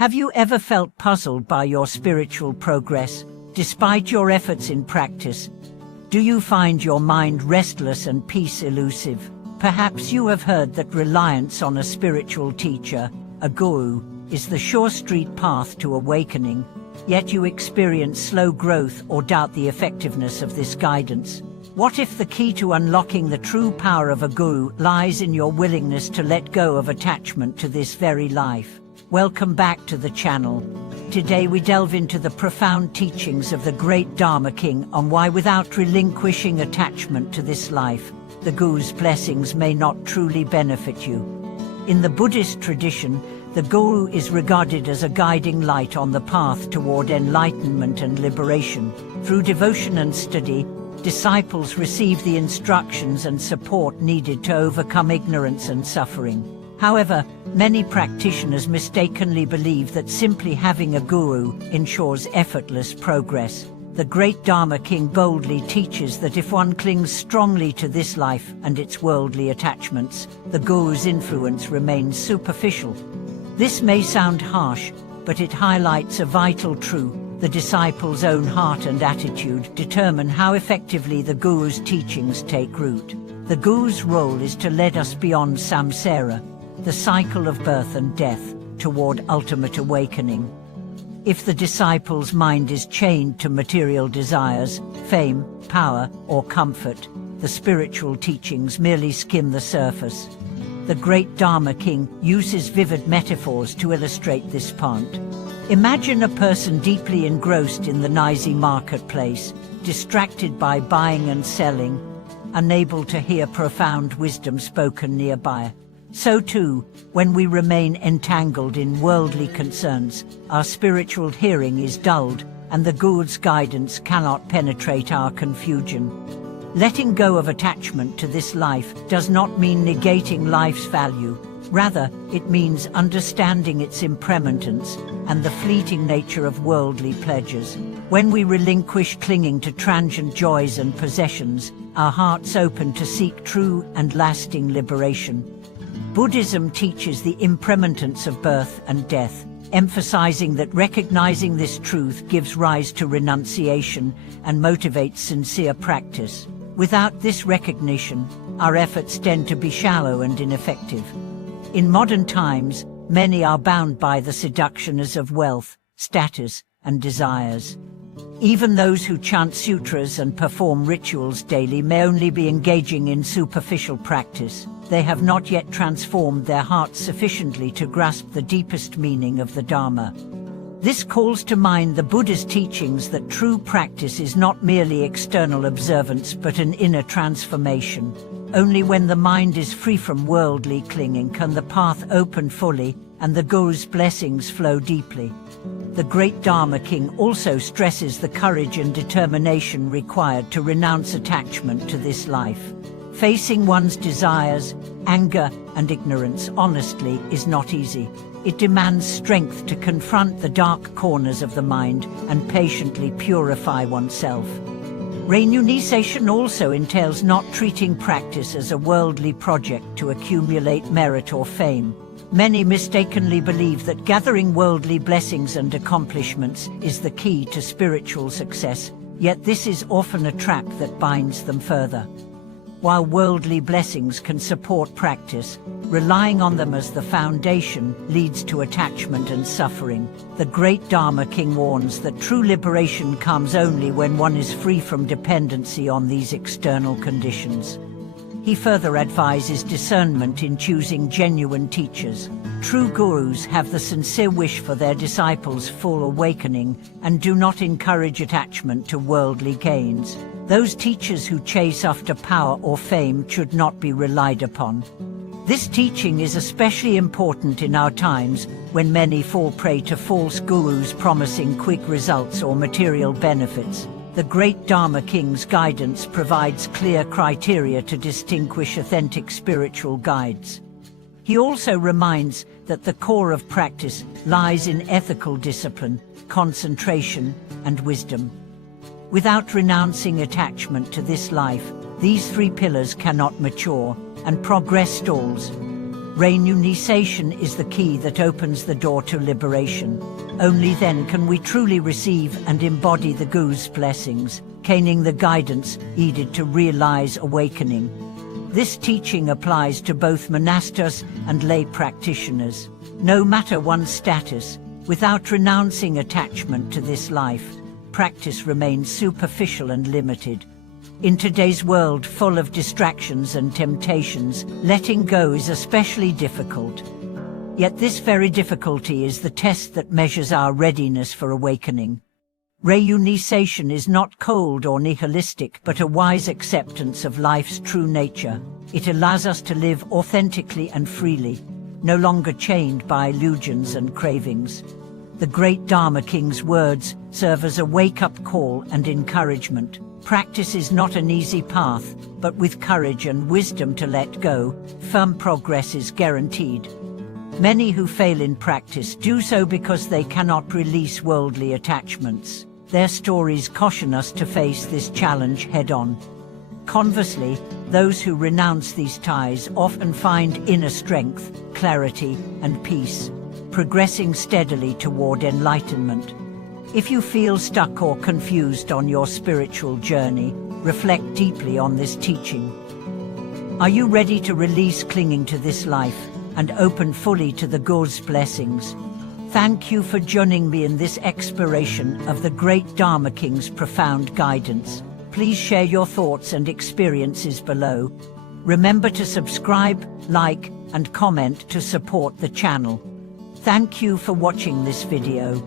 Have you ever felt puzzled by your spiritual progress, despite your efforts in practice? Do you find your mind restless and peace elusive? Perhaps you have heard that reliance on a spiritual teacher, a guru, is the sure street path to awakening, yet you experience slow growth or doubt the effectiveness of this guidance. What if the key to unlocking the true power of a guru lies in your willingness to let go of attachment to this very life? Welcome back to the channel. Today we delve into the profound teachings of the great Dharma King on why, without relinquishing attachment to this life, the guru's blessings may not truly benefit you. In the Buddhist tradition, the guru is regarded as a guiding light on the path toward enlightenment and liberation. Through devotion and study, disciples receive the instructions and support needed to overcome ignorance and suffering. However, many practitioners mistakenly believe that simply having a guru ensures effortless progress. The great Dharma King boldly teaches that if one clings strongly to this life and its worldly attachments, the guru's influence remains superficial. This may sound harsh, but it highlights a vital truth. The disciple's own heart and attitude determine how effectively the guru's teachings take root. The guru's role is to lead us beyond samsara, the cycle of birth and death, toward ultimate awakening. If the disciple's mind is chained to material desires, fame, power, or comfort, the spiritual teachings merely skim the surface. The great Dharma King uses vivid metaphors to illustrate this point. Imagine a person deeply engrossed in the noisy marketplace, distracted by buying and selling, unable to hear profound wisdom spoken nearby. So too, when we remain entangled in worldly concerns, our spiritual hearing is dulled, and the guru's guidance cannot penetrate our confusion. Letting go of attachment to this life does not mean negating life's value. Rather, it means understanding its impermanence and the fleeting nature of worldly pleasures. When we relinquish clinging to transient joys and possessions, our hearts open to seek true and lasting liberation. Buddhism teaches the impermanence of birth and death, emphasizing that recognizing this truth gives rise to renunciation and motivates sincere practice. Without this recognition, our efforts tend to be shallow and ineffective. In modern times, many are bound by the seductions of wealth, status, and desires. Even those who chant sutras and perform rituals daily may only be engaging in superficial practice. They have not yet transformed their hearts sufficiently to grasp the deepest meaning of the Dharma. This calls to mind the Buddha's teachings that true practice is not merely external observance but an inner transformation. Only when the mind is free from worldly clinging can the path open fully and the guru's blessings flow deeply. The great Dharma King also stresses the courage and determination required to renounce attachment to this life. Facing one's desires, anger, and ignorance honestly is not easy. It demands strength to confront the dark corners of the mind and patiently purify oneself. Renunciation also entails not treating practice as a worldly project to accumulate merit or fame. Many mistakenly believe that gathering worldly blessings and accomplishments is the key to spiritual success, yet this is often a trap that binds them further. While worldly blessings can support practice, relying on them as the foundation leads to attachment and suffering. The great Dharma King warns that true liberation comes only when one is free from dependency on these external conditions. He further advises discernment in choosing genuine teachers. True gurus have the sincere wish for their disciples' full awakening and do not encourage attachment to worldly gains. Those teachers who chase after power or fame should not be relied upon. This teaching is especially important in our times when many fall prey to false gurus promising quick results or material benefits. The great Dharma King's guidance provides clear criteria to distinguish authentic spiritual guides. He also reminds that the core of practice lies in ethical discipline, concentration, and wisdom. Without renouncing attachment to this life, these three pillars cannot mature, and progress stalls. Renunciation is the key that opens the door to liberation. Only then can we truly receive and embody the Guru's blessings, gaining the guidance needed to realize awakening. This teaching applies to both monasters and lay practitioners. No matter one's status, without renouncing attachment to this life, practice remains superficial and limited. In today's world full of distractions and temptations, letting go is especially difficult. Yet this very difficulty is the test that measures our readiness for awakening. Renunciation is not cold or nihilistic, but a wise acceptance of life's true nature. It allows us to live authentically and freely, no longer chained by illusions and cravings. The great Dharma King's words serve as a wake-up call and encouragement. Practice is not an easy path, but with courage and wisdom to let go, firm progress is guaranteed. Many who fail in practice do so because they cannot release worldly attachments. Their stories caution us to face this challenge head-on. Conversely, those who renounce these ties often find inner strength, clarity, and peace, progressing steadily toward enlightenment. If you feel stuck or confused on your spiritual journey, reflect deeply on this teaching. Are you ready to release clinging to this life and open fully to the Guru's blessings? Thank you for joining me in this exploration of the great Dharma King's profound guidance. Please share your thoughts and experiences below. Remember to subscribe, like, and comment to support the channel. Thank you for watching this video.